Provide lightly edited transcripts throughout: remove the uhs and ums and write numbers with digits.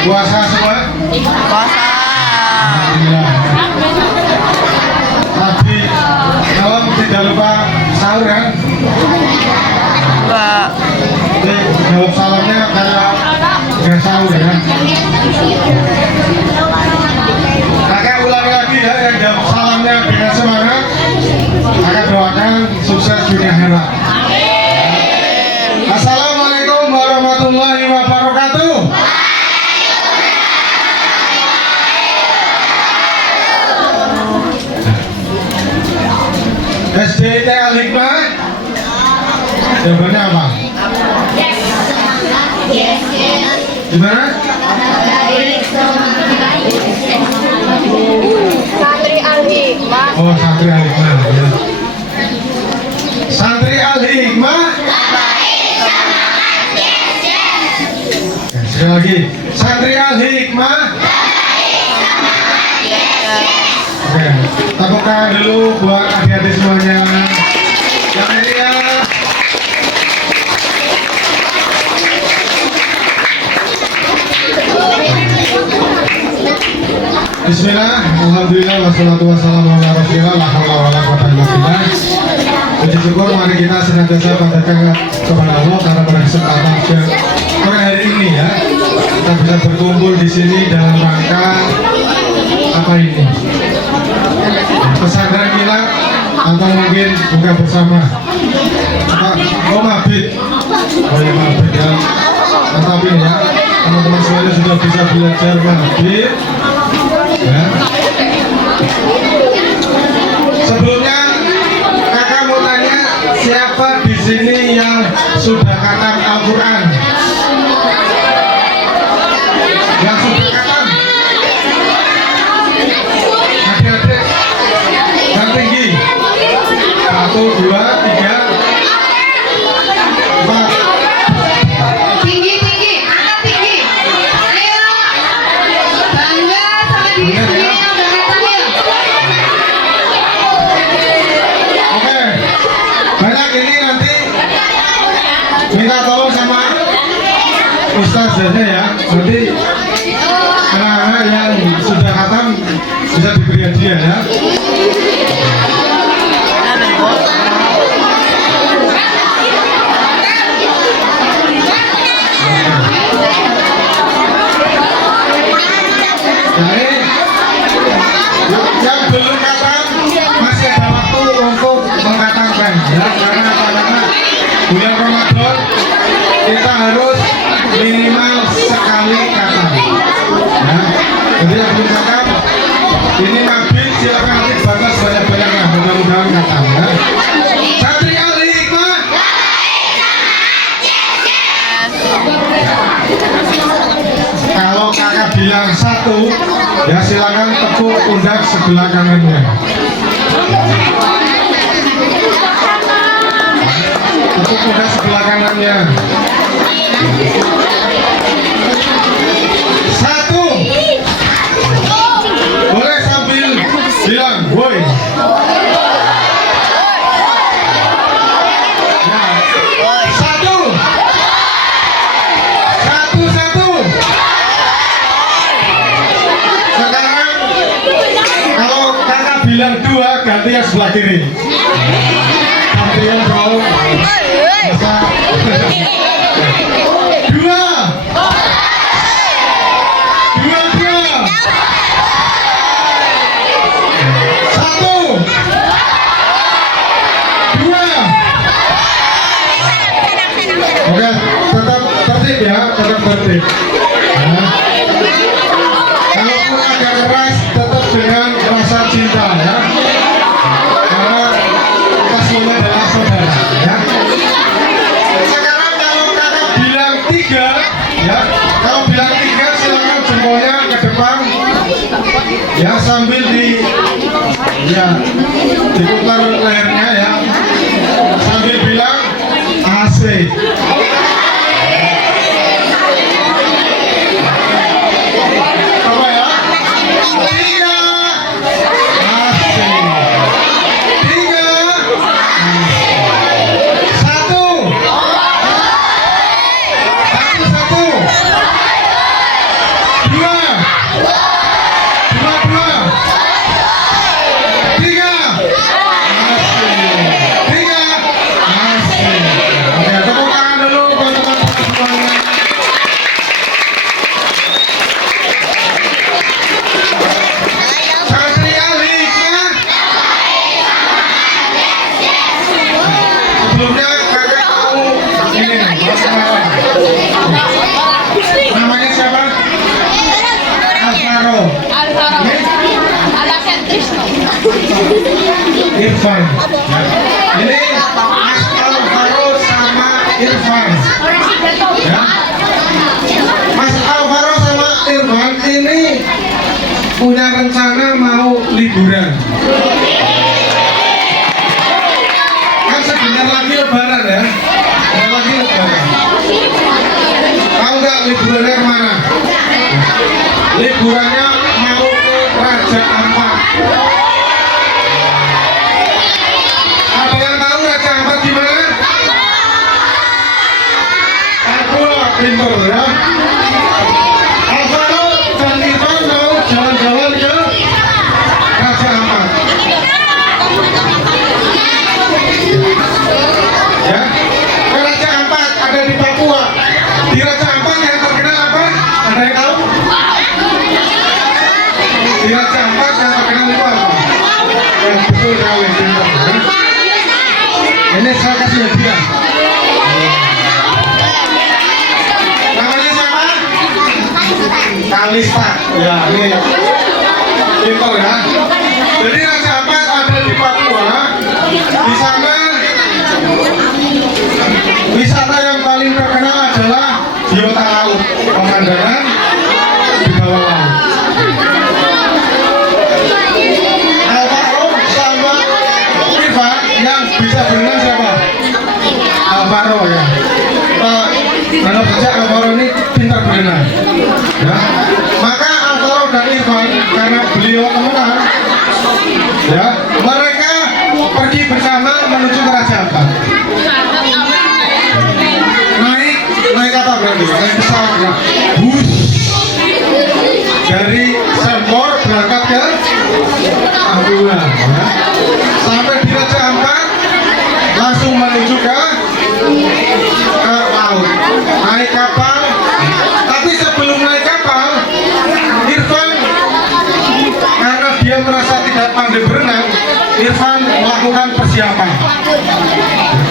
Puasa semua? Puasa. Alhamdulillah. Tapi kalau tidak lupa sahur kan? Enggak. Jadi jawab salamnya kayak nggak sahur ya. Kakak ulangi lagi ya, yang jawab salamnya dengan semangat. Kakak doakan sukses dunia akhirat. Assalamualaikum warahmatullahi wabarakatuh. SDIT Al-Hikmah. Jawabannya apa? Gimana? Santri Al-Hikmah. Oh, Santri Al-Hikmah ya. Santri Al-Hikmah. Sekali lagi, Santri Al-Hikmah. Oke, tepuk tangan dulu buat adik-adik semuanya. Yang ini ya. Bismillah, alhamdulillah, wassalatu wassalamu ala rasulillah, la haula wala quwwata illa billah. Puji syukur mari kita senantiasa panjatkan kepada Allah karena pada kesempatan sore hari ini ya kita bisa berkumpul di sini dalam rangka apa ini? Pesantren Kilat atau mungkin buka bersama. Oh mabit, oh ya mabit ya. Mantap ini ya, teman-teman semuanya sudah bisa belajar mabit. Ya. Sebelumnya kakak mau tanya siapa di sini yang sudah khatam Al-Quran? Yang sudah khatam? Adik-adik yang tinggi 1, 2, 3, 4. Tinggi, angkat tinggi. Ayo. Bangga sama diri sendiri yang udah khatam ya. Oke, banyak ini nanti minta tolong sama ustazahnya ya. Nanti anak-anak yang sudah khatam bisa diberi hadiah ya. Jadi yang belum khatam masih ada waktu untuk mengkhatamkan ya, karena apa-apa bulan Ramadan kita harus minimal sekali khatam ya. Jadi yang belum khatam ini mabit silakan nanti batas banyak-banyaknya, mudah-mudahan khatam ya. Santri Al-Hikmah. Kalau kakak bilang 1 ya silakan tepuk pundak sebelah kanannya. Tepuk pundak sebelah kanannya. 1. Boleh sambil bilang woi. Nah, 1. 1. Sekarang kalau kakak bilang 2 ganti yang sebelah kiri. Ganti yang bawah. Masa 2. 1. 2. Oke, tetap tertib ya, tetap tertib. Nah, kalaupun agak keras, tetap dengan rasa cinta ya. Karena kita semua adalah saudara ya. Sekarang kalau kakak bilang 3 ya, kalau bilang 3 silakan jempolnya ke depan ya sambil diputar lehernya ya, sambil bilang asik. Coba ya. 3. Asik. 3. 1. 1. Irfan. Ya. Ini Mas Alvaro sama Irfan. Ya. Mas Alvaro sama Irfan ini punya rencana mau liburan. Kan sebentar lagi lebaran ya. Sebentar lagi lebaran. Tahu nggak liburannya kemana? Liburannya mau ke Raja Ampat. Ada yang tahu Raja Ampat di mana? Aku pintar ya. Alvaro dan Irfan mau jalan-jalan ke Raja Ampat. Ya, ke Raja Ampat ada di Papua. Di Raja Ampat yang terkenal apa? Ada yang tahu? Di Raja Ampat yang terkenal itu apa? Ya, betul sekali. Ini saya kasih hadiah. Namanya siapa? Kalista. Ya, ini pintar ya. Jadi Raja Ampat ada di Papua. Di sana wisata yang paling terkenal adalah biota laut, pemandangan di bawah laut. Alvaro sama Irfan yang bisa berenang siapa? Alvaro ya. Karena saja Alvaro ini pintar berenang. Ya. Maka Alvaro dan Irfan karena beliau teman, ya, mereka pergi bersama menuju ke Raja Ampat. Naik apa berarti? Naik pesawat ya. Bus dari Sempor berangkat ke Papua. Ya. Sampai di Raja Ampat langsung menuju ke laut. Naik kapal. Tapi sebelum naik kapal, Irfan karena dia merasa tidak pandai berenang, Irfan melakukan persiapan.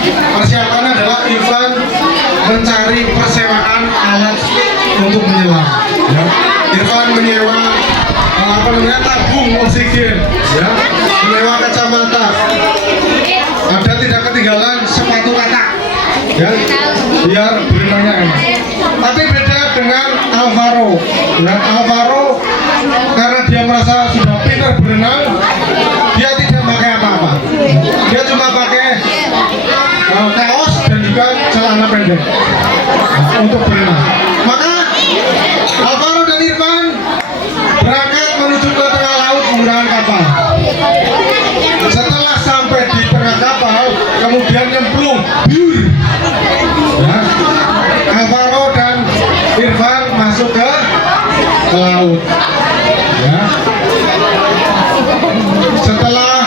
Persiapannya adalah Irfan mencari persewaan alat untuk menyelam. Ya. Irfan menyewa tabung oksigen, ya, menyewa kacamata. Ada tidak ketinggalan sepatu katak, ya, biar berenangnya enak. Tapi beda dengan Alvaro. Ya, Alvaro karena dia merasa sudah pintar berenang, dia tidak pakai apa-apa. Dia cuma pakai kaos dan juga celana pendek untuk berenang. Maka Alvaro dan Irfan berangkat menuju ke tengah laut menggunakan kapal. Setelah sampai di tengah kapal, kemudian nyemplung. Ya. Alvaro dan Irfan masuk ke laut. Ya. Setelah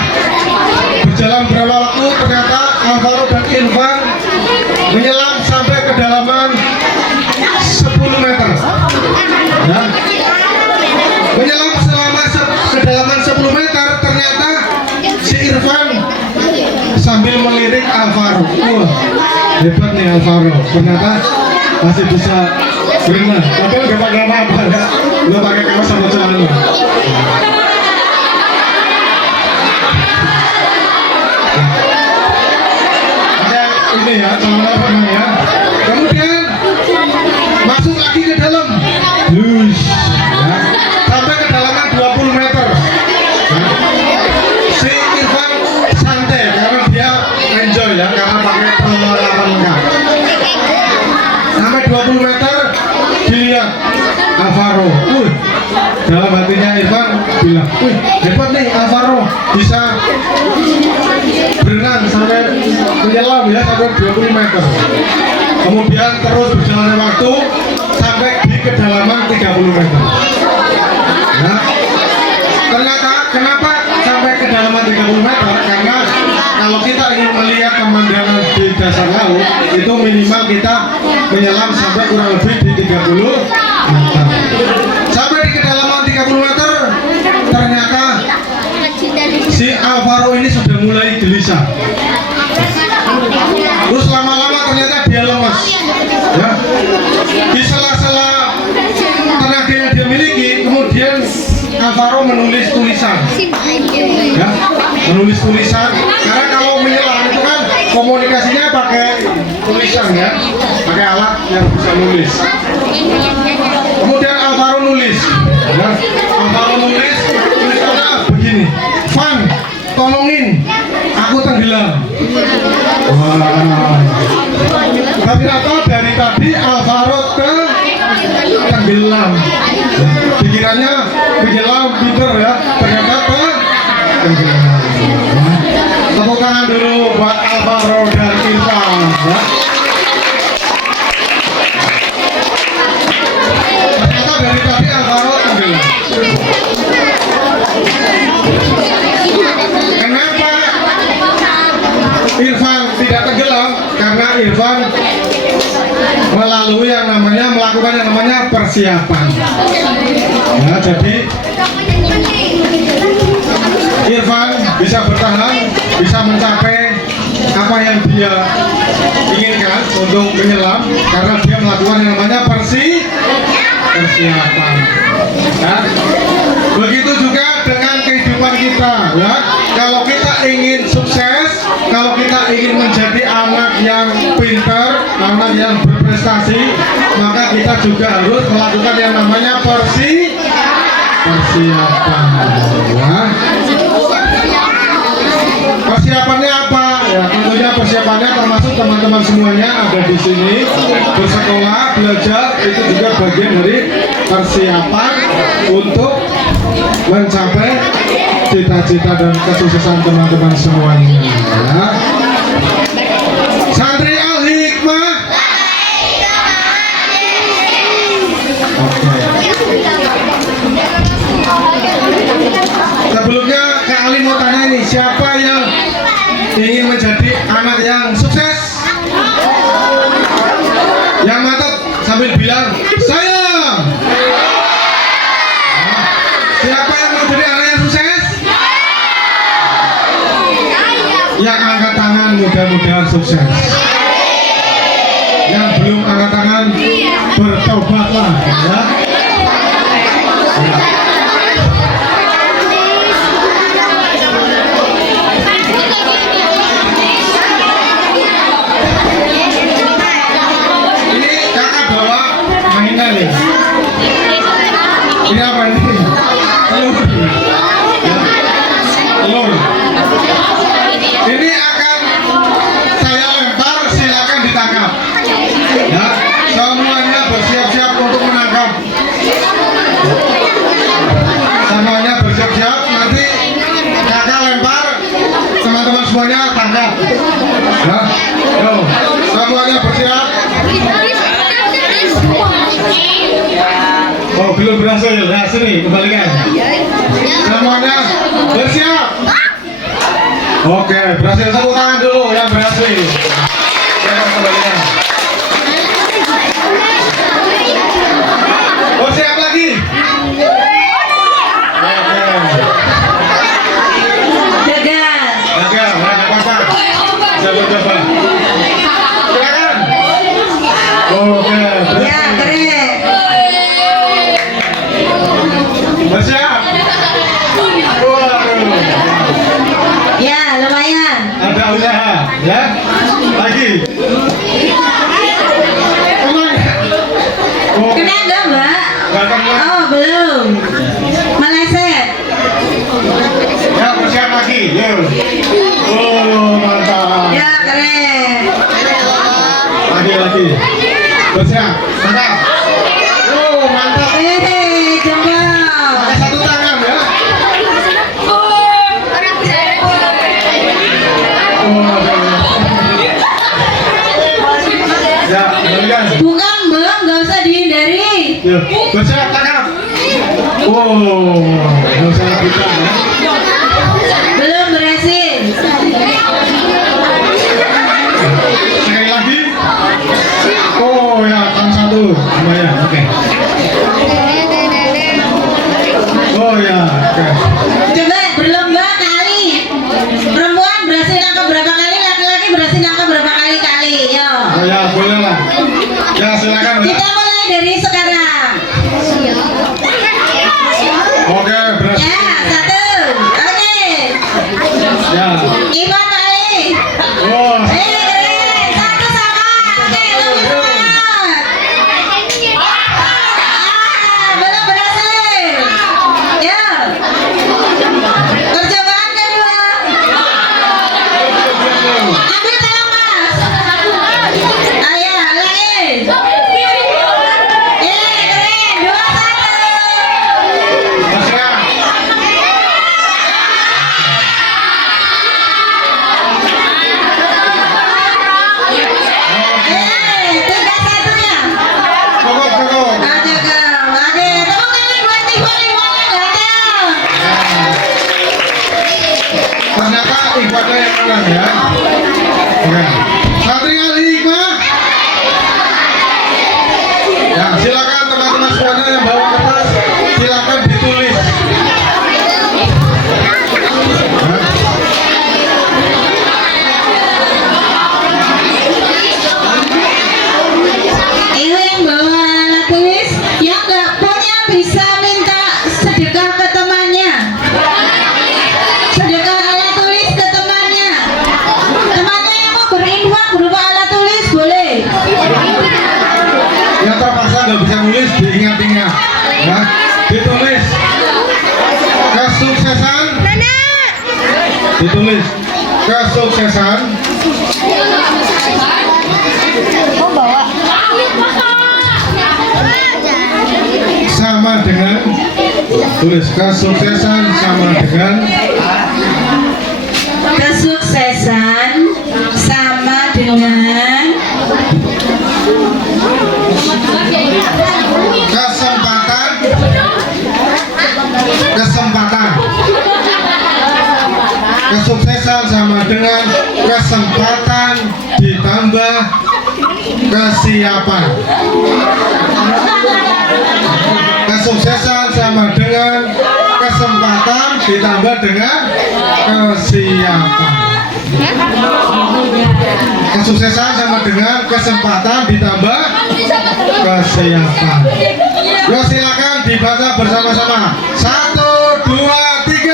berjalan beberapa waktu, ternyata Alvaro dan Irfan menyelam sampai kedalaman 10 meter. Ya. Menyelam selama kedalaman 10 meter, ternyata si Irfan sambil melirik Alvaro. Wah, hebat nih Alvaro. Ternyata masih bisa berenang. Padahal gak pakai apa-apa ya. Lo pakai kaos sama celana. Ini ya, celana berenang ya. Kemudian masuk lagi ke dalam. Ya. Sampai kedalaman 20 meter. Ya. Si Irfan santai karena dia enjoy ya, karena pakai peralatan lengkap. Sampai 20 meter dilihat Alvaro. Dalam hatinya Irfan bilang, hebat nih Alvaro, bisa berenang sampai menyelam ya sampai 20 meter. Kemudian terus berjalannya waktu sampai di kedalaman 30 meter. Nah, ternyata kenapa sampai kedalaman 30 meter? Karena kalau kita ingin melihat pemandangan di dasar laut, itu minimal kita menyelam sampai kurang lebih di 30 meter. Sampai di kedalaman 30 meter, ternyata si Alvaro ini sudah mulai gelisah. Terus lama-lama ternyata dia lemas. Ya. Di sela-sela tenaga yang dia miliki, kemudian Alvaro menulis tulisan. Ya, nulis tulisan. Karena kalau menyelam itu kan komunikasinya pakai tulisan ya, pakai alat yang bisa nulis. Kemudian Alvaro nulis, ya. Alvaro nulis tulisannya begini, Van, tolongin, aku tenggelam. Wah. Ternyata dari tadi Alvaro tenggelam. Pikirannya menyelam pinter ya, ternyata tenggelam. Tepuk tangan dulu buat Alvaro dan Irfan ya. Ternyata dari tadi Alvaro tenggelam. Kenapa Irfan tidak tenggelam? Karena Irfan melalui yang namanya melakukan yang namanya persiapan. Ya, jadi Irfan bisa bertahan, bisa mencapai apa yang dia inginkan untuk menyelam karena dia melakukan yang namanya persiapan. Ya. Begitu juga dengan kehidupan kita, ya. Kalau kita ingin sukses, kalau kita ingin menjadi anak yang pintar, anak yang berprestasi, maka kita juga harus melakukan yang namanya persiapan. Ya. Persiapannya apa? Ya, tentunya persiapannya termasuk teman-teman semuanya ada di sini bersekolah, belajar, itu juga bagian dari persiapan untuk mencapai cita-cita dan kesuksesan teman-teman semuanya. Ya. Santri Al-Hikmah. Oke. Sebelumnya Kak Ali mau tanya ini, siapa yang ingin menjadi anak yang sukses? Yang mantap sambil bilang saya. Siapa yang mau jadi anak yang sukses? Yang angkat tangan mudah-mudahan sukses. Yang belum angkat tangan bertobatlah ya. Ini apa ini? Telur. Ini akan saya lempar, silakan ditangkap. Ya, semuanya bersiap-siap untuk menangkap. Semuanya bersiap-siap. Nanti kakak lempar, teman-teman semuanya tangkap. Ya, yo, semuanya bersiap. Oh, belum berhasil. Nah, sini kembalikan. Semuanya bersiap. Oke, berhasil. Tepuk tangan dulu yang berhasil. Siapa kembalikan? Oh, siap lagi. Oke. Gagal, nggak apa-apa. Coba. Silakan. Oke. Ya, keren. Bersiap. Waduh. Ya, lumayan. Ada usaha, ya. Lagi. Kemana? Oh, Kena enggak, Mbak? nggak kena. Oh, belum. Meleset. Ya, bersiap lagi. Yuk. Oh, mantap. Ya, keren. Lagi. Bersiap. Mantap. Oh, mantap. Jempol. Pakai satu tangan ya. Ya, kembalikan. Bukan, Mbak, nggak usah dihindari. Yuk, bersiap tangkap. Wow, nggak usah kita ya. Belum berhasil. Sekali lagi. Oh ya, satu. Lumayan, oke. Oh ya, oke. Coba berlomba kali. Perempuan berhasil nangkap berapa kali, laki-laki berhasil nangkap berapa kali. Yo. Oh ya, boleh lah. Ya, silakan ya. Kita mulai dari sekarang. Oke, berhasil. Ya, 1, Ternyata Iqbal yang menang ya. Oke. Satria Hikmah. Ya, silakan teman-teman semuanya yang bawa kertas, silakan ditulis. Ini yang bawa alat tulis, yang nggak punya bisa minta sedekah ke temannya. Sedekah alat tulis ke temannya. Temannya yang mau berinfak berupa alat tulis boleh. Yang terpaksa nggak bisa nulis diingat-ingat, ya, ditulis. Kesuksesan, ditulis. Kesuksesan sama dengan, tulis kesuksesan sama dengan Kesuksesan sama dengan kesempatan. Kesempatan. Kesuksesan sama dengan kesempatan ditambah kesiapan. Kesuksesan sama dengan kesempatan ditambah dengan kesiapan. Kesuksesan sama dengan kesempatan ditambah kesiapan. Yo, silakan dibaca bersama-sama. 1, 2, 3.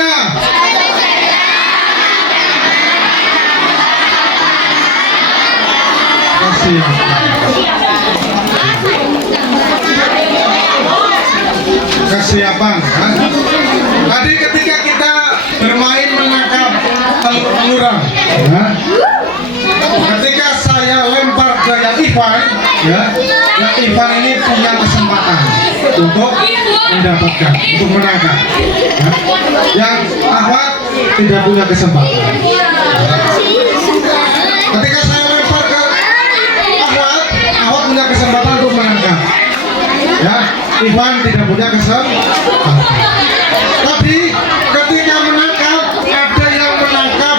Kesiapan. Tadi ketika kita bermain menangkap telur, ya, ketika saya lempar ke yang Ivan, ya, yang Ivan ini punya kesempatan untuk mendapatkan, untuk menangkap, ya. Yang Ahmad tidak punya kesempatan. Ketika saya lempar ke Ahmad, Ahmad punya kesempatan untuk menangkap, ya. Ivan tidak punya kesempatan. Tapi ketika menangkap, ada yang menangkap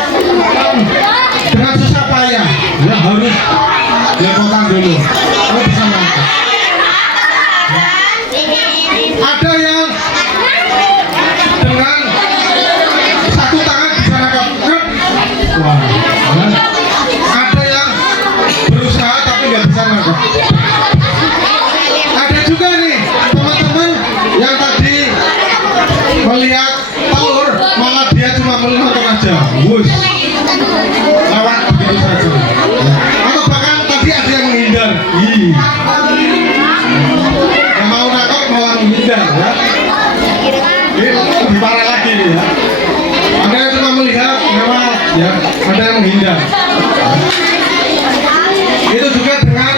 dengan susah payah, ya, harus lepotan dulu, kamu bisa menangkap. Ada yang dengan satu tangan bisa nangkap. Wah, ya. Ada yang berusaha tapi nggak bisa nangkap. Ada juga nih teman-teman yang tadi melihat telur, malah dia cuma menonton aja, wush, lewat begitu saja. Atau bahkan tadi ada yang menghindar. Ih. Yang mau nangkap malah menghindar, ya. Ini lebih parah lagi nih, ya. Ada yang cuma melihat, memang, ya. Ada yang menghindar. Itu juga dengan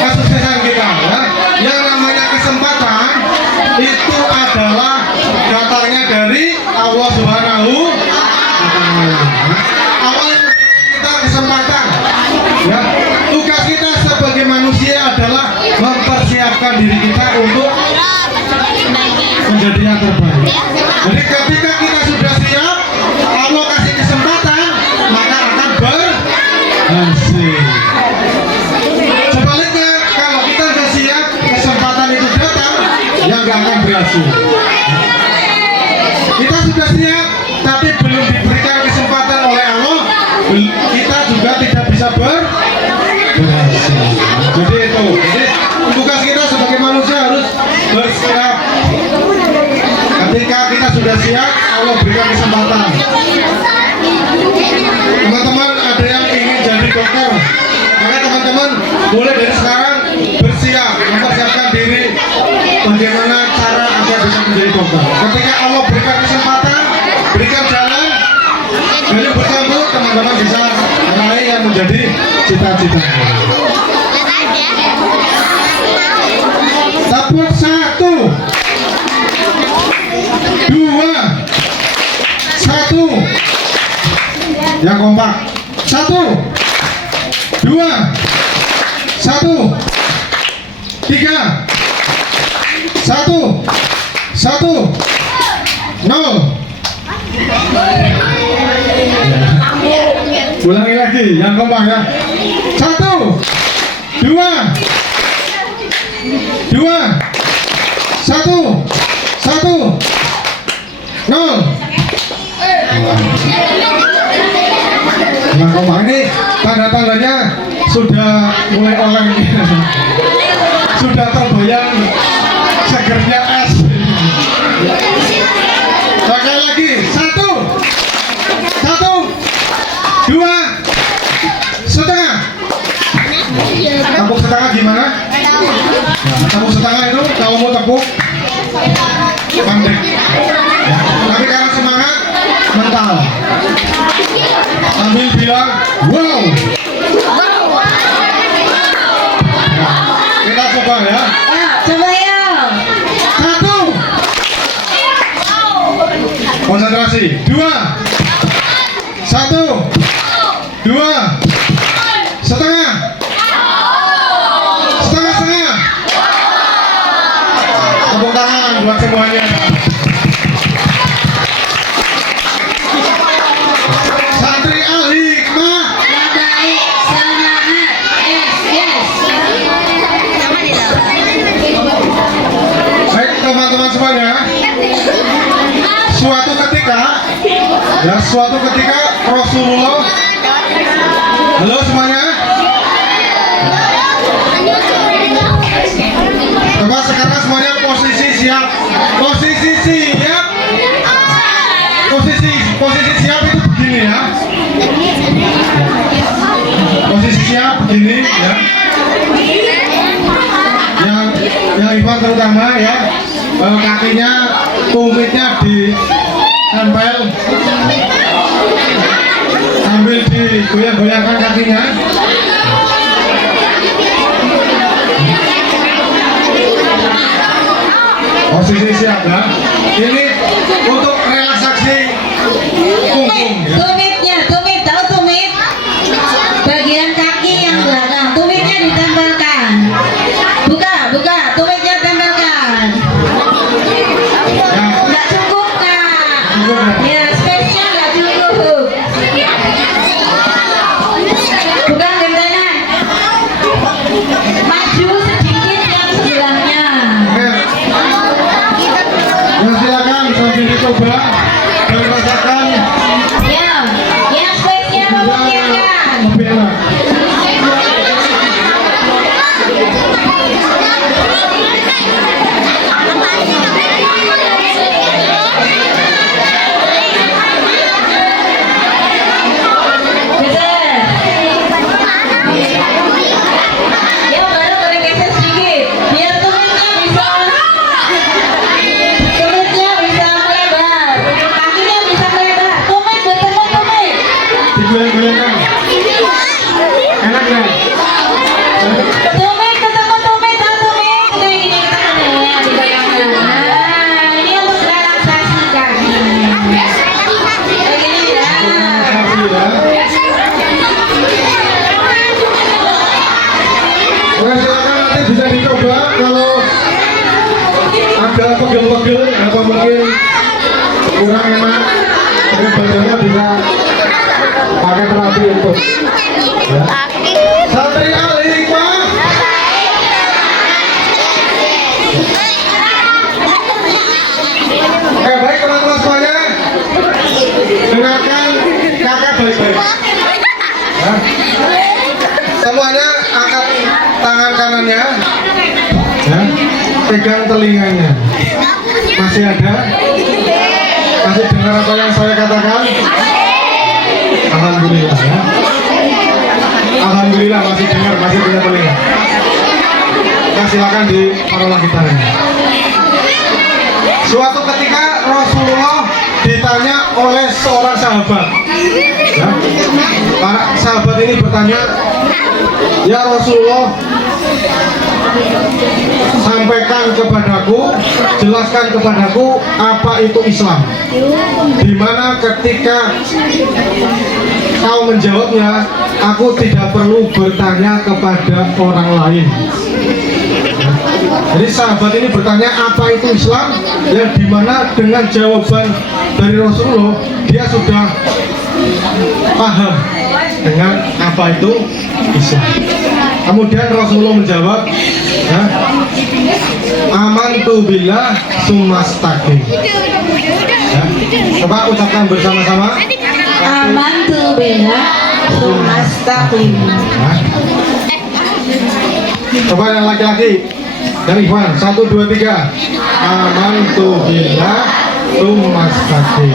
kesuksesan kita, ya. Yang namanya kesempatan itu adalah datangnya dari Allah Subhanahu wa Ta'ala. Awal kita kesempatan, ya. Tugas kita sebagai manusia adalah mempersiapkan diri kita untuk menjadi yang terbaik. Jadi ketika kita sudah siap, Allah kasih kesempatan, maka akan berhasil. Sebaliknya, kalau kita sudah siap, kesempatan itu datang, ya nggak akan berhasil. Kita sudah siap, tapi belum diberikan kesempatan oleh Allah, kita juga tidak bisa berhasil. Jadi itu, jadi tugas kita sebagai manusia harus bersiap. Ketika kita sudah siap, Allah berikan kesempatan. Teman-teman ada yang ingin jadi dokter, maka teman-teman mulai dari sekarang bersiap, mempersiapkan diri bagaimana cara agar bisa menjadi dokter. Ketika Allah berikan kesempatan, berikan jalan, dari bersambut, teman-teman bisa meraih yang menjadi cita-cita. Tepuk 1, 2, 1. Yang kompak. 1, 2, 1, 3, 1, 1, 0. Ulangi lagi, yang kompak ya. 1, 2, 1, 0. Yang kompak ini tanda-tandanya sudah mulai oleng. Sudah terbayang segernya es. Sekali lagi, 1, 2, setengah. Tepuk setengah gimana? Nah, tepuk setengah itu kalau mau tepuk pandek. Ya, tapi karena semangat mental. Sambil bilang wow. Nah, kita coba ya. Coba ya. 1. Konsentrasi. 2, 1, 2, setengah. Setengah. Tepuk tangan buat semuanya. Santri Al-Hikmah. Yang baik, semangat. Yes. Baik teman-teman semuanya. Suatu ketika Rasulullah. Halo semuanya. Coba sekarang semuanya posisi siap. Posisi siap itu begini ya. Posisi siap begini ya. Yang Ivan terutama ya, kakinya tumitnya ditempel sambil digoyang-goyangkan kakinya. Posisi siap ya. Ini untuk relaksasi punggung ya. Tumit, tahu tumit? Bagian kaki yang belakang, tumitnya ditempelkan. Buka, tumitnya tempelkan. Ya. Nggak cukup kak. Ya, space-nya nggak cukup. Bukan gentenan. Maju sedikit yang sebelahnya. Ya silakan sambil dicoba dan rasakan Ya, yang space-nya memungkinkan. lebih enak. Geser. Ya, baru boleh geser sedikit. Biar tumitnya bisa melebar. Kakinya bisa melebar. Tumit bertemu tumit. Digoyang-goyangkan. Enak ya? Tumit ketemu tumit, tahu tumit. Udah ini kita ya digoyangkan. Nah, ini untuk relaksasi kaki. Begini ya. Kasih ya. Oke, silakan nanti bisa dicoba kalau ada pegel-pegel atau mungkin kurang enak dengan badannya bisa pakai terapi untuk ya. Santri Al-Hikmah. Baik teman-teman semuanya, dengarkan kakak baik-baik ya. Semuanya angkat tangan kanannya ya. Pegang telinganya. Masih ada? Masih dengar apa yang saya katakan? Alhamdulillah ya. Alhamdulillah masih dengar, masih punya telinga. Nah, silakan ditaruh lagi tangannya. Suatu ketika Rasulullah ditanya oleh seorang sahabat ya. Para sahabat ini bertanya, ya Rasulullah, sampaikan kepadaku, jelaskan kepadaku apa itu Islam. Dimana ketika kau menjawabnya, aku tidak perlu bertanya kepada orang lain. Jadi sahabat ini bertanya apa itu Islam, yang dimana dengan jawaban dari Rasulullah dia sudah paham dengan apa itu Islam. Kemudian Rasulullah menjawab, ya, amantu billah tsumastaqim. Ya, coba ucapkan bersama-sama. Amantu billah tsumastaqim. Ya. Coba yang laki-laki dari Ikhwan, 1, 2, 3. Amantu billah tsumastaqim.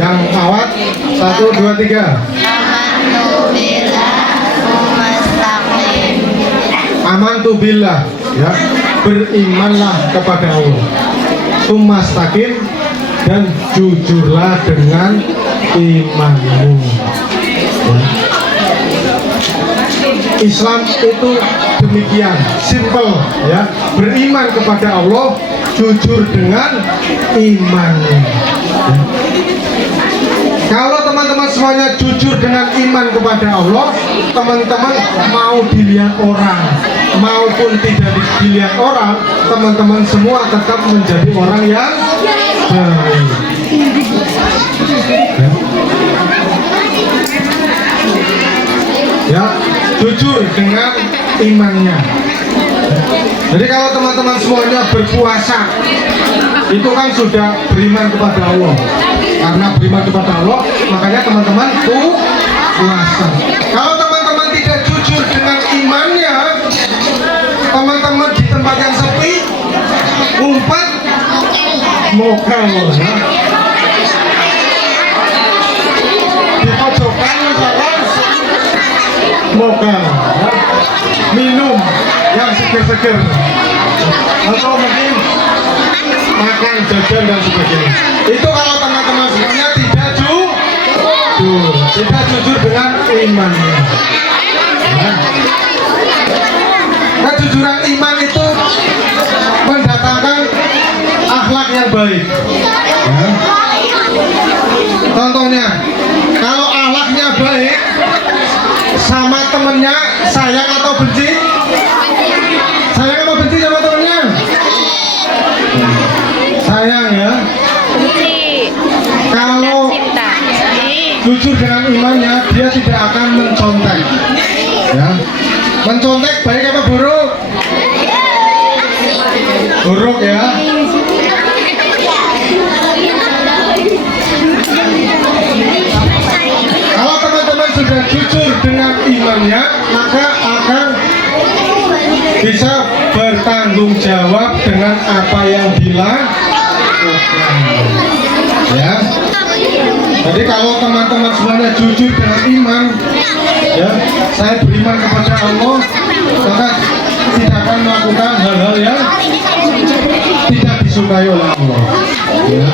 Yang awat 1, 2, 3. Amantu billah, ya, berimanlah kepada Allah. Tsumastaqim, dan jujurlah dengan imanmu. Ya. Islam itu demikian simple, ya, beriman kepada Allah, jujur dengan imannya. Ya. Kalau teman-teman semuanya jujur dengan iman kepada Allah, teman-teman mau dilihat orang maupun tidak dilihat orang, teman-teman semua tetap menjadi orang yang baik. Ya, jujur dengan imannya. Jadi kalau teman-teman semuanya berpuasa, itu kan sudah beriman kepada Allah. Karena beriman kepada Allah, makanya teman-teman puasa. Kalau teman-teman tidak jujur dengan imannya, teman-teman di tempat yang sepi, umpat, mokel, ya. Di pojokan misalkan, mokel, ya. Minum yang seger-seger, atau mungkin makan jajan dan sebagainya. Itu kalau teman-teman semuanya tidak jujur dengan imannya. Ya. Kejujuran iman itu mendatangkan akhlak yang baik. Ya. Contohnya, kalau akhlaknya baik, sama temennya sayang atau benci? Sayang atau benci sama temennya? Sayang, ya. Kalau jujur dengan imannya, dia tidak akan mencontek. Ya. Mencontek baik apa buruk? Buruk, ya. Kalau teman-teman sudah jujur dengan imannya, maka akan bisa bertanggung jawab dengan apa yang dilakukan. Ya. Jadi kalau teman-teman semuanya jujur dengan iman, ya, saya beriman kepada Allah, maka tidak akan melakukan hal-hal yang tidak disukai oleh Allah. Ya.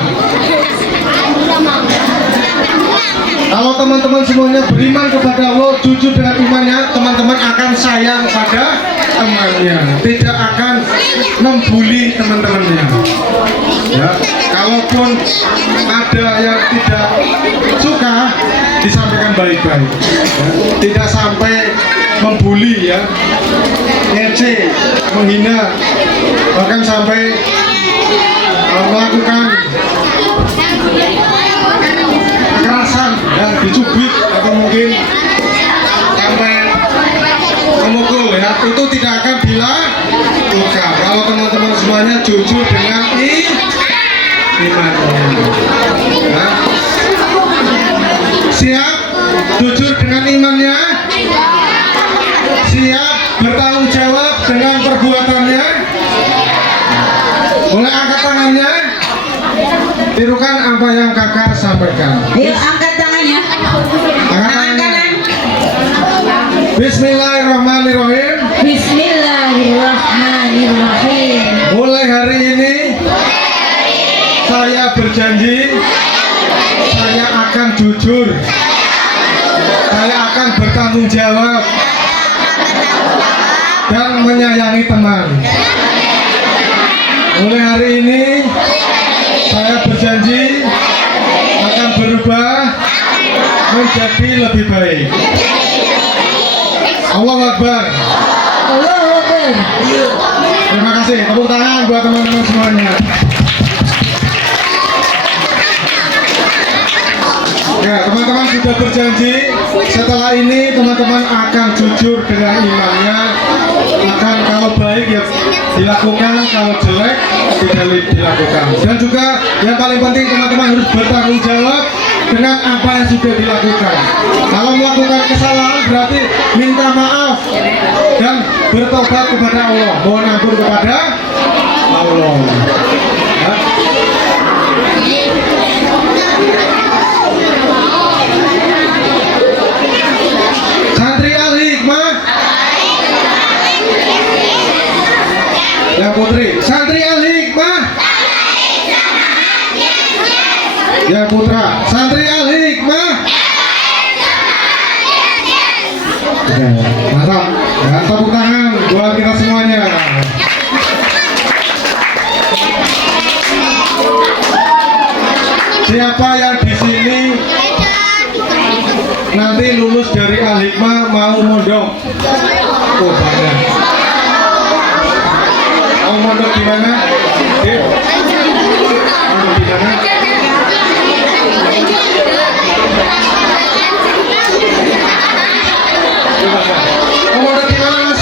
Kalau teman-teman semuanya beriman kepada Allah, jujur dengan imannya, teman-teman akan sayang pada temannya, tidak akan membuli teman-temannya. Ya, kalaupun ada yang tidak suka, disampaikan baik-baik. Ya, tidak sampai membuli, ya, ngece, menghina, bahkan sampai melakukan kekerasan, ya, dicubit atau mungkin sampai memukul, ya, itu tidak akan dilakukan kalau teman-teman semuanya jujur dengan imannya. Ya. Siap jujur dengan imannya, siap bertanggung jawab dengan perbuatannya. Boleh angkat tangannya, tirukan apa yang kakak sampaikan. Ayo angkat tangannya. Angkat tangannya. Kanan. Bismillahirrahmanirrahim. Bismillahirrahmanirrahim. Mulai hari ini saya berjanji, saya akan jujur, saya akan bertanggung jawab dan menyayangi teman. Mulai hari ini saya berjanji akan berubah menjadi lebih baik. Allahu Akbar. Allahu Akbar. Terima kasih. Tepuk tangan buat teman-teman semuanya. Ya, teman-teman sudah sudah berjanji setelah ini teman-teman akan jujur dengan imannya, akan kalau baik ya dilakukan, kalau jelek tidak dilakukan. Dan juga yang paling penting teman-teman harus bertanggung jawab dengan apa yang sudah dilakukan. Kalau melakukan kesalahan berarti minta maaf dan bertobat kepada Allah, mohon ampun kepada Allah. Ya. Santri Al-Hikmah, ya putri. Santri Al-Hikmah, ya putra. Santri Al-Hikmah, ya, mantap. Ya, tepuk tangan buat kita semuanya. Siapa yang di sini nanti lulus dari Al-Hikmah mau mondok? Oh banyak. Mau mondok di mana? Mondok di mana? Mau mondok di mana, Mas?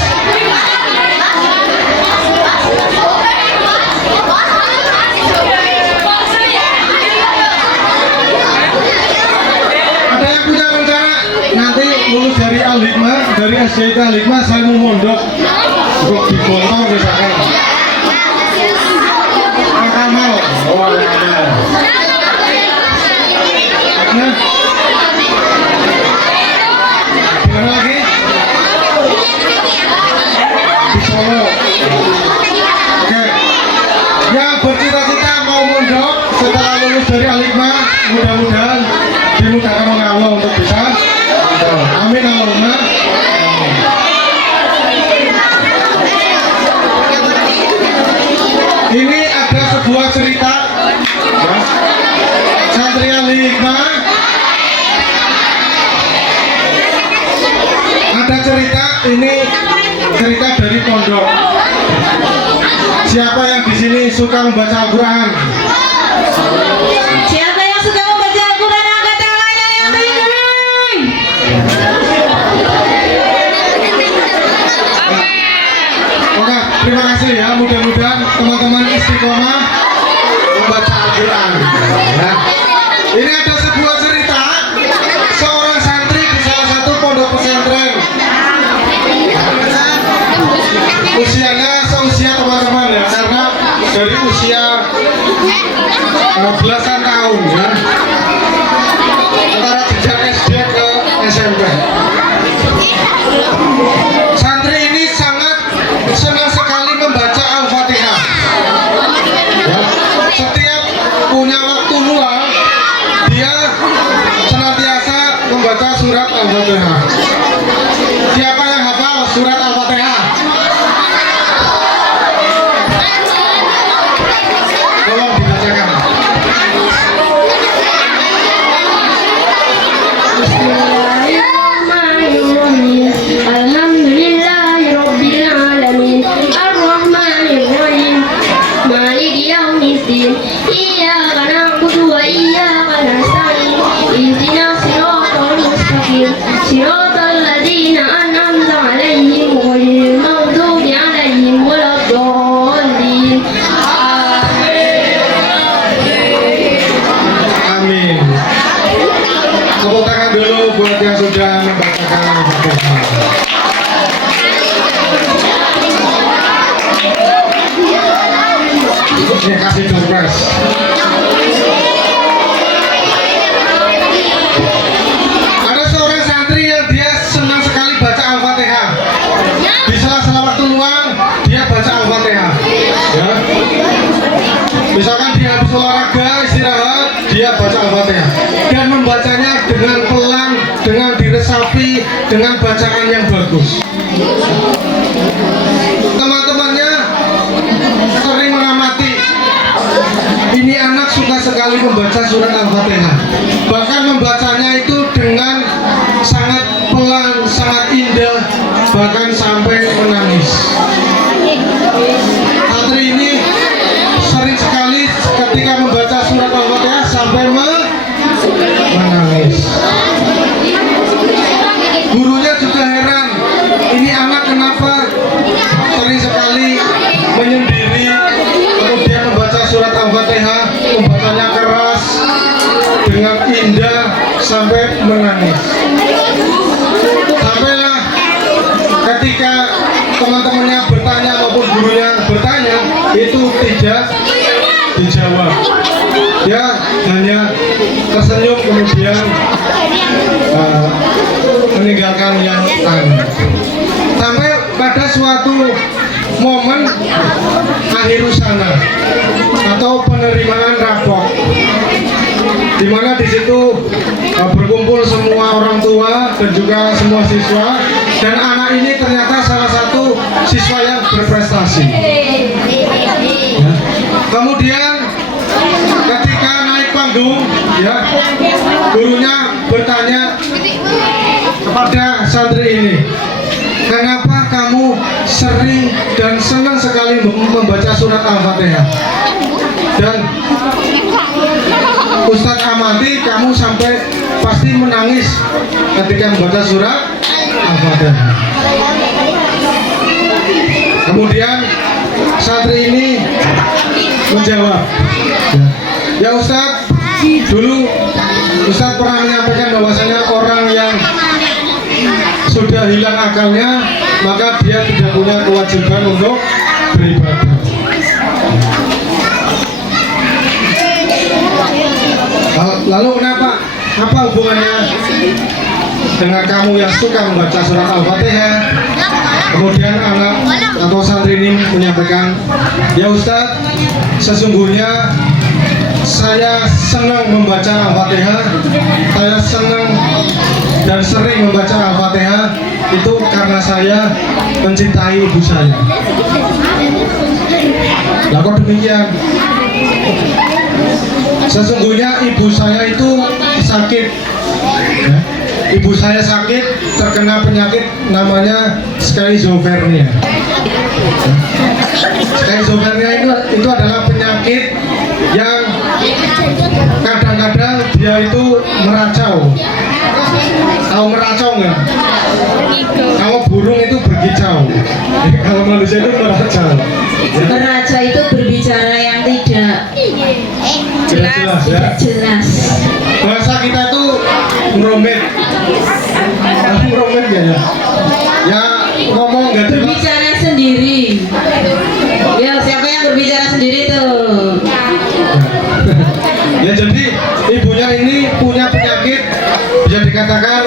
Ada yang punya rencana nanti lulus dari Al-Hikmah, dari SDIK Al-Hikmah saya mau mondok untuk di Bontong misalkan. Kamal, oh ada. Nah, di mana lagi? Di Solo. Oke. Yang bercita-cita mau mondok setelah lulus dari Al-Hikmah, mudah-mudahan dimudahkan oleh Allah untuk bisa. Amin Allahumma. Ini ada sebuah cerita, ya. Santri Al-Hikmah. Ada cerita, ini cerita dari pondok. Siapa yang di sini suka membaca Al-Quran? Siapa yang suka membaca Al-Quran angkat tangannya yang tinggi. Oke, terima kasih ya. Mudah-mudahan teman-teman istiqomah membaca Al-Quran. Ya. Ini ada sebuah cerita seorang santri di salah satu pondok pesantren. Usianya seusia teman-teman ya, karena dari usia belasan tahun ya, antara sejak SD ke SMP. Santri ini sangat senang sekali membaca Al-Fatihah. Ya, setiap punya waktu luang, dia senantiasa membaca surat Al-Fatihah. Siapa yang hafal surat Al-Fatihah? Tolong dibacakan. Bismillahirrahmanirrahim. Alhamdulillahirabbil alamin. Arrahmanirrahim. Maliki yaumiddin. Iyyaka na'budu wa iyyaka nasta'in. Ihdinas siratal mustaqim. Siratal ladzina an'amta 'alaihim ghairil maghdubi 'alaihim waladdallin. Amin. Tepuk tangan dulu buat yang sudah membacakan Al-Fatihah. Ini kasih surprise. Ada seorang santri yang dia senang sekali baca Al-Fatihah. Di sela-sela waktu luang dia baca Al-Fatihah. Ya. Misalkan dia habis olahraga, istirahat, dia baca Al-Fatihah. Dan membacanya dengan pelan, dengan diresapi, dengan bacaan yang bagus. Teman-temannya sering mengamati. Ini anak suka sekali membaca surat Al-Fatihah. Bahkan membacanya itu dengan sangat pelan, sangat indah, bahkan sampai menangis. Santri ini sering sekali ketika membaca surat Al-Fatihah sampai menangis. dia sampai menangis. Sampailah ketika teman-temannya bertanya maupun gurunya bertanya, itu tidak dijawab. Dia hanya tersenyum kemudian meninggalkan yang tanya. Sampai pada suatu momen akhir usana atau penerimaan rapor, di mana di situ berkumpul semua orang tua dan juga semua siswa, dan anak ini ternyata salah satu siswa yang berprestasi. Ya. Kemudian ketika naik panggung, ya, gurunya bertanya kepada santri ini, kenapa kamu sering dan senang sekali membaca surat Al-Fatihah? Dan Ustadz amati kamu sampai pasti menangis ketika membaca surat Al-Fatihah. Kemudian santri ini menjawab, ya Ustadz, dulu Ustadz pernah menyampaikan bahwasanya orang yang sudah hilang akalnya, maka dia tidak punya kewajiban untuk beribadah. Lalu kenapa? Apa hubungannya dengan kamu yang suka membaca surat Al-Fatihah? Kemudian anak atau santri ini menyampaikan, ya Ustadz, sesungguhnya saya senang membaca Al-Fatihah, saya senang dan sering membaca Al-Fatihah itu karena saya mencintai ibu saya. Lah kok demikian? Sesungguhnya ibu saya itu sakit, ya. Ibu saya sakit terkena penyakit namanya skizofrenia. Skizofrenia itu adalah penyakit yang kadang-kadang dia itu meracau. Tahu meracau nggak? Kalau burung itu berkicau, kalau manusia itu meracau. Meraca itu berbicara yang tidak Jelas, ya. tidak jelas. Bahasa kita itu meromet. Meromet ya. Ya ngomong nggak jelas. Berbicara sendiri. Ya, siapa yang berbicara sendiri tuh? Ya jadi ibunya ini punya penyakit, bisa dikatakan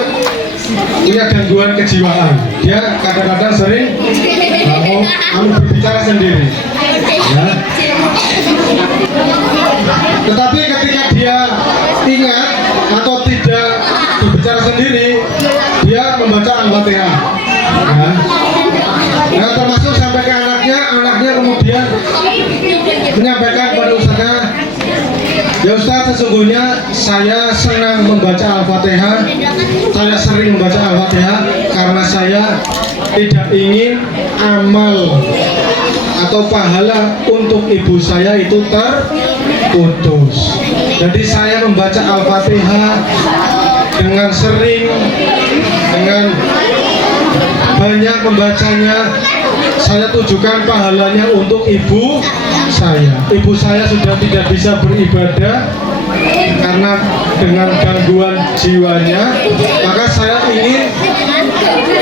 punya gangguan kejiwaan. Dia kadang-kadang sering berbicara sendiri, ya. Tetapi ketika dia ingat atau tidak berbicara sendiri, dia membaca Al-Fatihah, ya. Nah, termasuk sampai ke anaknya kemudian menyampaikan pada Ustaznya, ya Ustaz, sesungguhnya saya senang membaca Al-Fatihah, saya sering membaca Al-Fatihah karena saya tidak ingin amal atau pahala untuk ibu saya itu terputus. Jadi saya membaca Al-Fatihah dengan sering, dengan banyak membacanya, saya tujukan pahalanya untuk ibu saya. Ibu saya sudah tidak bisa beribadah karena dengan gangguan jiwanya, maka saya ingin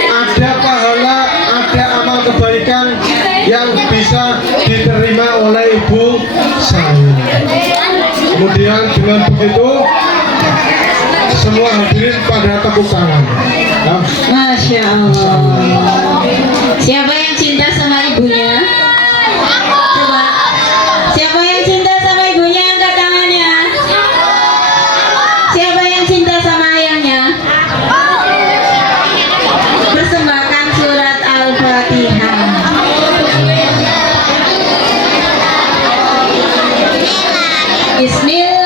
ada pahala, ada amal kebaikan yang bisa diterima oleh ibu saya. Kemudian dengan begitu semua hadirin pada tepuk tangan. Ya. Masya Allah. Siapa yang cinta sama ibunya? Coba. Siapa yang cinta sama ibunya, angkat tangannya. Siapa yang cinta sama ayahnya? Persembahkan surat Al-Fatihah. Bismillah.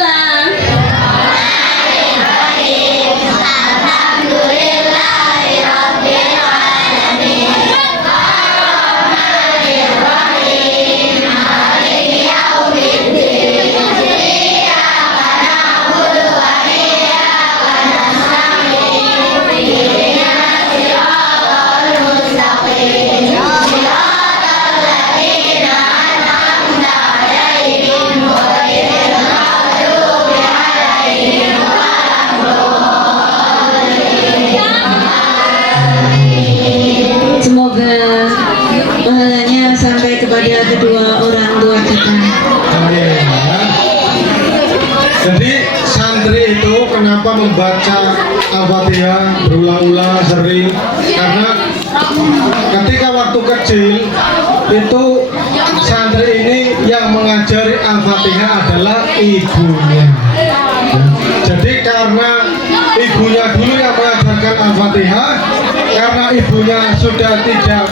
kenapa membaca Al-Fatihah berulang-ulang sering? Karena ketika waktu kecil itu santri ini yang mengajari Al-Fatihah adalah ibunya. Jadi karena ibunya dulu yang mengajarkan Al-Fatihah, karena ibunya sudah tidak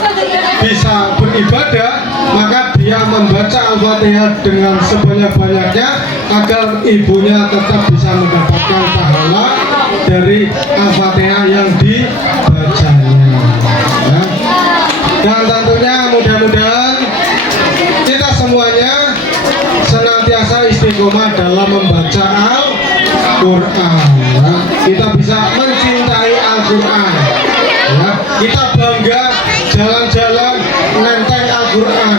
bisa beribadah, maka dia membaca Al-Fatihah dengan sebanyak-banyaknya agar ibunya tetap bisa mendapatkan pahala dari Al-Fatihah yang dibacanya. Ya. Dan tentunya mudah-mudahan kita semuanya senantiasa istiqomah dalam membaca Al-Quran. Ya. Kita bisa mencintai Al-Quran. Ya. Kita bangga jalan-jalan nenteng Al-Quran.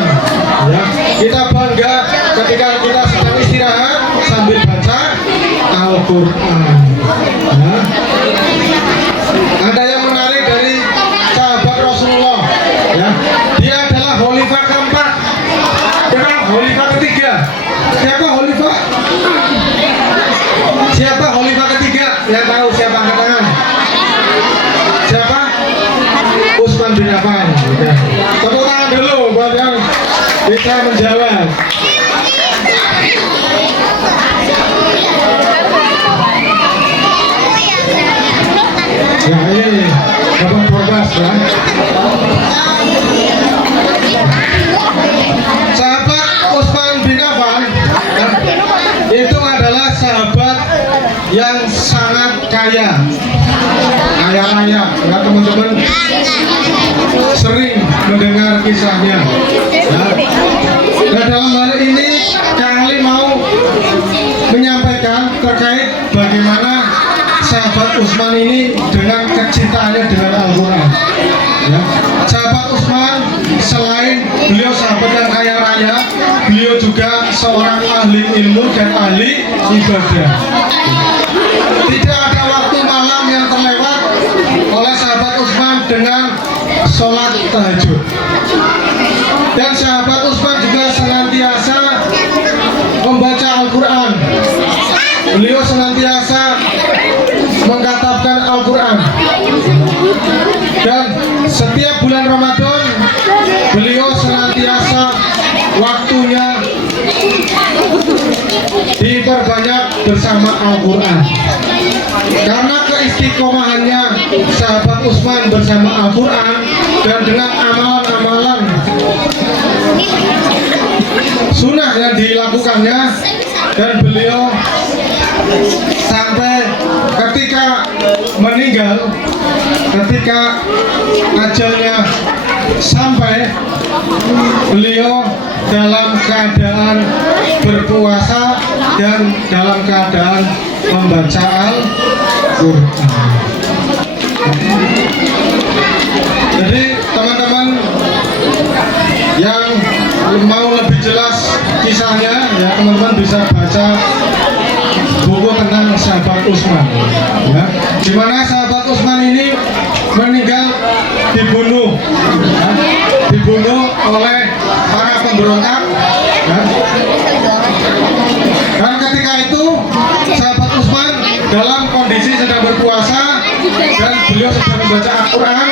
Ya. Kita bangga ketika kita sedang istirahat sambil baca Al-Quran. Ya. Ada yang menarik dari sahabat Rasulullah. Ya. Dia adalah khalifah keempat. Siapa khalifah ketiga? Siapa khalifah? Siapa khalifah ketiga? Yang tahu siapa? Angkat tangan. Siapa? Utsman bin Affan. Ya. Tepuk tangan dulu buat yang bisa menjawab. Ya ini dapat protes ya. Sahabat Utsman bin Affan itu adalah sahabat yang sangat kaya raya ya, teman-teman sering mendengar kisahnya ya. Nah dalam hal ini Kang Ali mau menyampaikan terkait bagaimana sahabat Utsman ini dengan kecintaannya dengan Al-Quran ya. Sahabat Utsman selain beliau sahabat yang kaya raya, beliau juga seorang ahli ilmu dan ahli ibadah. Tidak ada waktu malam yang terlewat oleh sahabat Utsman dengan sholat tahajud. Dan sahabat Utsman juga senantiasa membaca Al-Quran. Beliau senantiasa mengkatabkan Al-Quran. Dan setiap bulan Ramadan beliau senantiasa waktunya diperbanyak bersama Al-Quran. Karena keistiqomahannya sahabat Utsman bersama Al-Quran dan dengan amalan-amalan sunnah yang dilakukannya, dan beliau sampai ketika meninggal, ketika ajalnya sampai, beliau dalam keadaan berpuasa dan dalam keadaan membaca Al-Quran. Jadi teman-teman yang mau lebih jelas kisahnya ya, teman-teman bisa baca buku tentang sahabat Utsman ya, dimana sahabat Utsman ini meninggal dibunuh ya, dibunuh oleh para pemberontak ya. Dan ketika itu sahabat Utsman dalam kondisi sedang berpuasa dan beliau sedang membaca Al-Quran,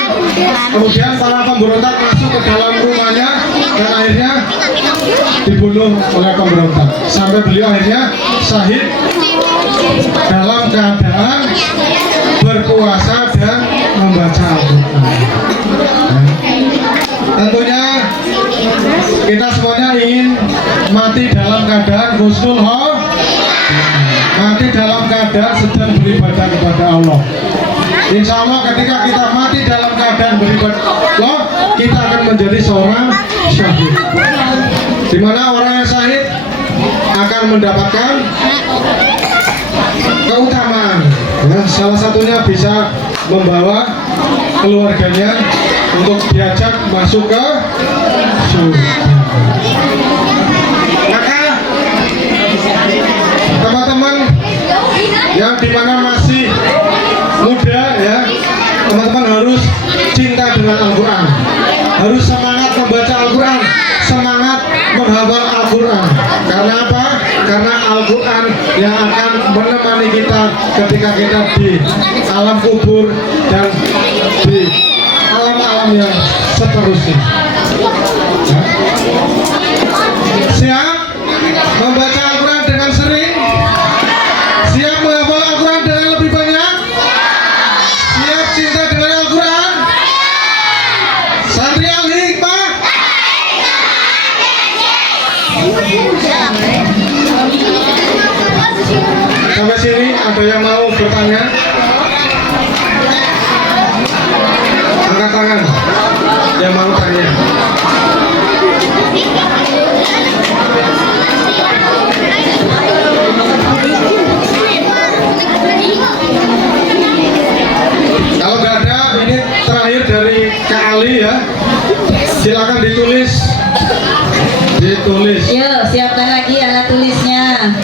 kemudian para pemberontak masuk ke dalam rumahnya dan akhirnya dibunuh oleh pemberontak sampai beliau akhirnya syahid dalam keadaan berpuasa dan membaca Al-Quran. Tentunya kita semuanya ingin mati dalam keadaan husnul khotimah, mati dalam keadaan sedang beribadah kepada Allah. Insya Allah ketika kita mati dalam keadaan beribadah Allah, kita akan menjadi seorang syahid, di mana orang yang syahid akan mendapatkan keutamaan ya, salah satunya bisa membawa keluarganya untuk diajak masuk ke surga. Maka teman-teman yang dimana masih muda ya, teman-teman harus cinta dengan Al-Quran, harus semangat membaca Al-Quran, semangat menghafal Al-Quran. Karena apa? Karena Al-Quran Al-Quran yang akan menemani kita ketika kita di alam kubur dan di alam-alam yang seterusnya. Ya. Siap membaca Al-Quran dengan sering? Siap menghafal Al-Quran dengan lebih banyak? Siap cinta dengan Al-Quran? Santri Al-Hikmah? Sampai sini ada yang mau bertanya? Angkat tangan yang mau tanya. Kalau nggak ada, ini terakhir dari Kak Ali ya. Silakan ditulis. Yuk, siapkan lagi alat tulisnya.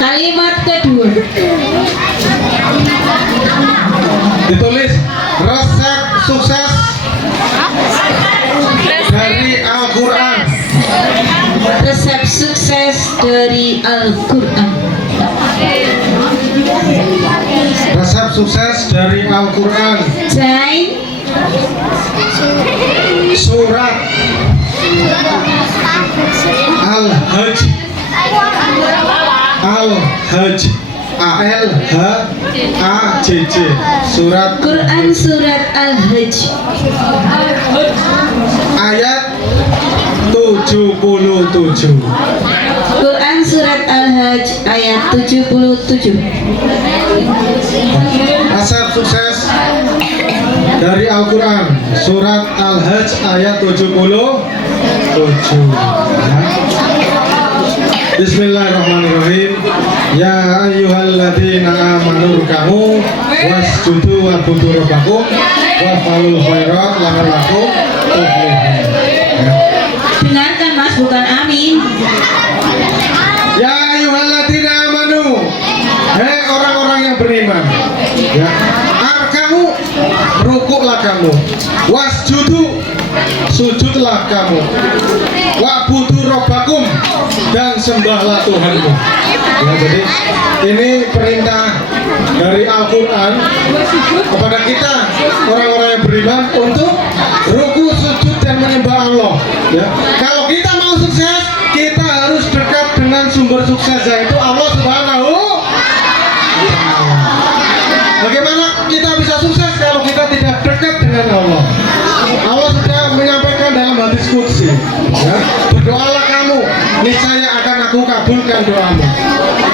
Kalimat kedua. Ditulis resep sukses dari Al-Quran. Resep sukses dari Al-Quran. Resep sukses dari Al-Quran. Zain. Surat Al-Hajj. Al-Hajj. A-L-H-A-J-J. Surat Quran surat Al-Hajj. ayat 77. Quran surat Al-Hajj ayat 77. Resep sukses dari Al-Quran surat Al-Hajj ayat 77. Bismillahirrahmanirrahim. Ya ayyuhalladzina amanu ruk'u wasjudu wa'budu rabbakum waf'alul khairat la'allakum tuflihun. Dengarkan Mas, bukan amin. Ya ayyuhalladzina amanu, hei orang-orang yang beriman, ya, arkamu, rukuklah kamu, wasjudu, sujudlah kamu, wa'budu rabbakum, dan sembahlah Tuhanmu. Ya, jadi ini perintah dari Al-Quran kepada kita orang-orang yang beriman untuk ruku, sujud, dan menyembah Allah. Ya. Kalau kita mau sukses, kita harus dekat dengan sumber sukses, yaitu Allah Subhanahu. Bagaimana kita bisa sukses kalau kita tidak dekat dengan Allah? Allah sudah menyampaikan dalam hadis qudsi, ya, berdoalah kamu, niscaya akan aku kabulkan doamu.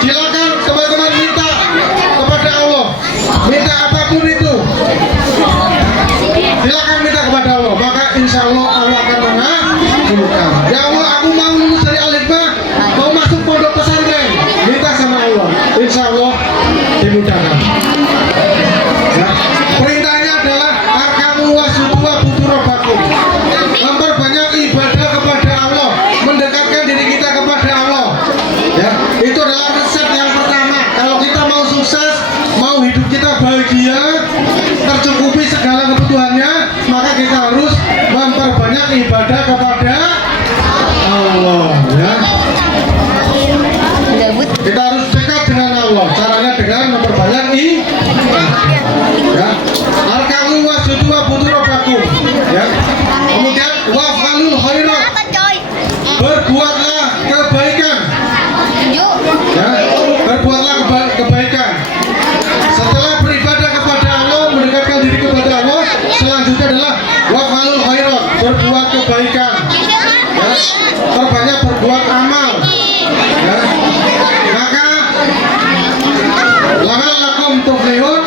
Silakan teman-teman minta kepada Allah, minta apapun itu. Silakan minta kepada Allah, maka insya Allah Allah akan mengabulkan. Ya Allah, aku mau lulus dari Al-Hikmah, mau masuk pondok pesantren, minta sama Allah, insya Allah dimudahkan. Ya. Perintahnya adalah arkamu wasjudu wa'budu rabbakum. Memperbanyak ibadah kepada Allah, mendekatkan diri kita kepada Allah. Ya, itu adalah resep yang pertama. Kalau kita mau sukses, mau hidup kita bahagia, tercukupi segala kebutuhannya, maka kita harus memperbanyak ibadah kepada Allah. Ya. Kita harus dekat dengan Allah. Caranya dengan memperbanyak ibadah. Ya. Arkamu wasjudu wa'budu rabbakum. Ya. Kemudian waf'alul khairat. Berbuatlah kebaikan. Ya. Berbuatlah kebaikan. Setelah beribadah kepada Allah, mendekatkan diri kepada Allah, selanjutnya adalah waf'alul khairat. Berbuat kebaikan. Ya. Terbanyak berbuat amal. Ya. Maka la'allakum tuflihun,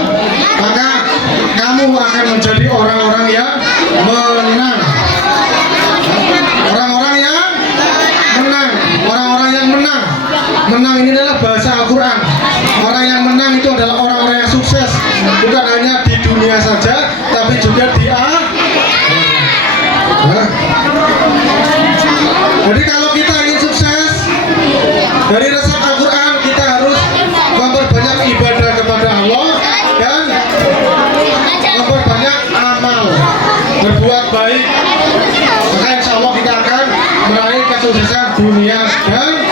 maka kamu akan menjadi orang-orang yang menang. Orang-orang yang menang. Orang-orang yang menang. Menang ini adalah bahasa Al-Quran. Orang yang menang itu adalah orang-orang yang sukses, bukan hanya di dunia saja, tapi juga di akhirat. Ya. Jadi kalau kita ingin sukses dari resep Al-Quran, kita harus memperbanyak ibadah kepada Allah dan memperbanyak amal, berbuat baik. Maka insya Allah kita akan meraih kesuksesan dunia dan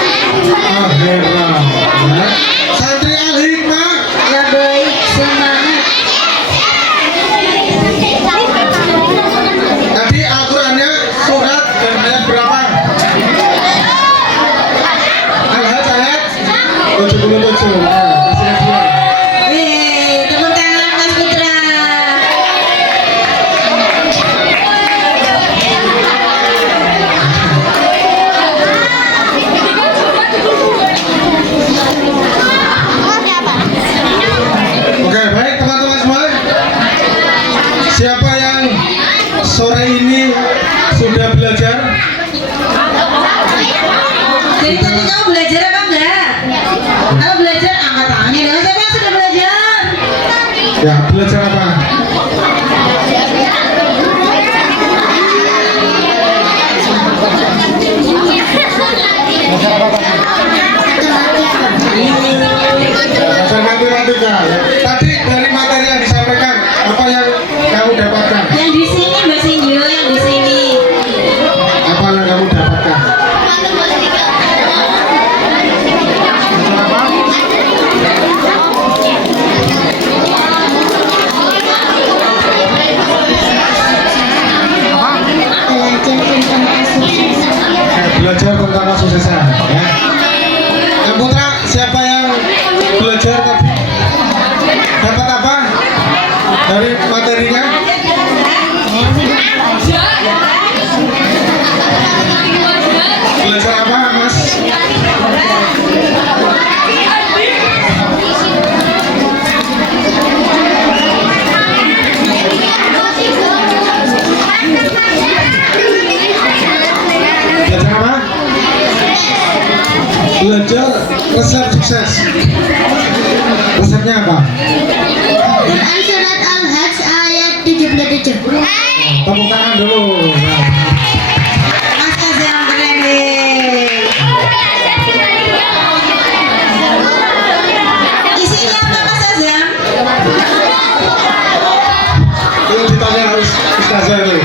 Ya, belajar apa? Belajar matematika. Ya. Tadi dari materi yang disampaikan, apa yang kamu dapatkan? Yang di sini Mbak Sinjo, yang di sini. Apa yang kamu dapatkan? Belajar tentang kesuksesan, ya. Yang Putra, siapa yang belajar tadi? Dapat apa dari materinya? Belajar apa, Mas? Belajar apa? Belajar resep sukses. Resepnya apa? Quran surat Al-Hajj ayat 77. Tepuk tangan dulu. Mas Azam keren nih. Isinya apa Mas Azam? Itu ditanya harus Ustazah itu.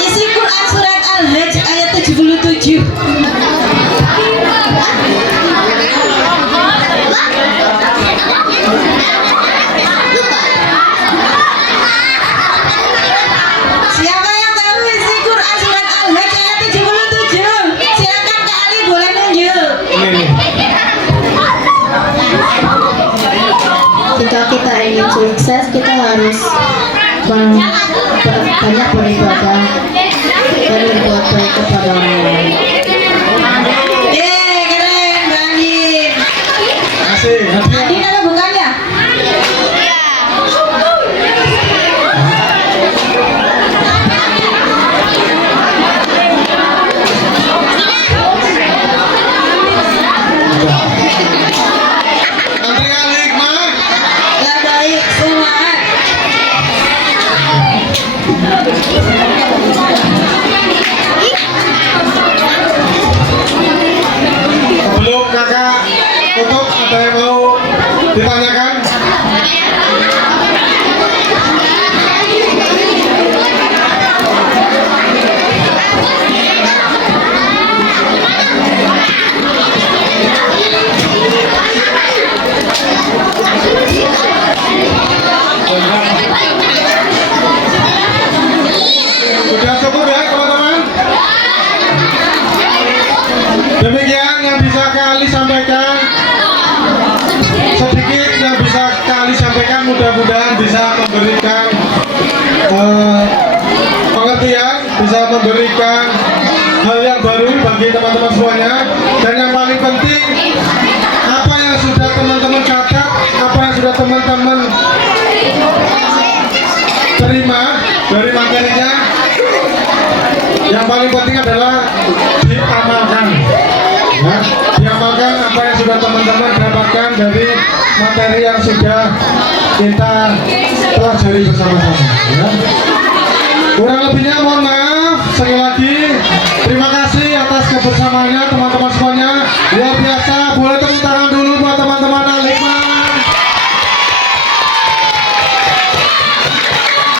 Isi Quran surat Al-Hajj ayat 77. Siapa yang tahu isi Quran surat Al-Hajj ayat 77? Silakan Kak Ali boleh nunjuk. Ini. Jika kita ingin sukses, kita harus banyak beribadah dan berbuat baik kepada orang lain. Keren Mbak Andin. Kasih hadiah. Andin ada bukannya? Antri kali hikmah. Ya baik, semangat. Sebelum kakak tutup, ada yang mau ditanyakan? Sudah cukup ya teman-teman? Demikian yang bisa kali sampaikan. Sedikit yang bisa kali sampaikan, mudah-mudahan bisa memberikan pengertian, bisa memberikan hal yang baru bagi teman-teman semuanya. Dan yang paling penting, apa yang sudah teman-teman catat, apa yang sudah teman-teman terima dari materinya, yang paling penting adalah diamalkan. Ya, diamalkan apa yang sudah teman-teman dapatkan dari materi yang sudah kita pelajari bersama-sama. Ya. Kurang lebihnya mohon maaf. Sekali lagi terima kasih atas kebersamaannya teman-teman semuanya. Luar biasa. Boleh tepuk tangan dulu buat teman-teman Al-Hikmah.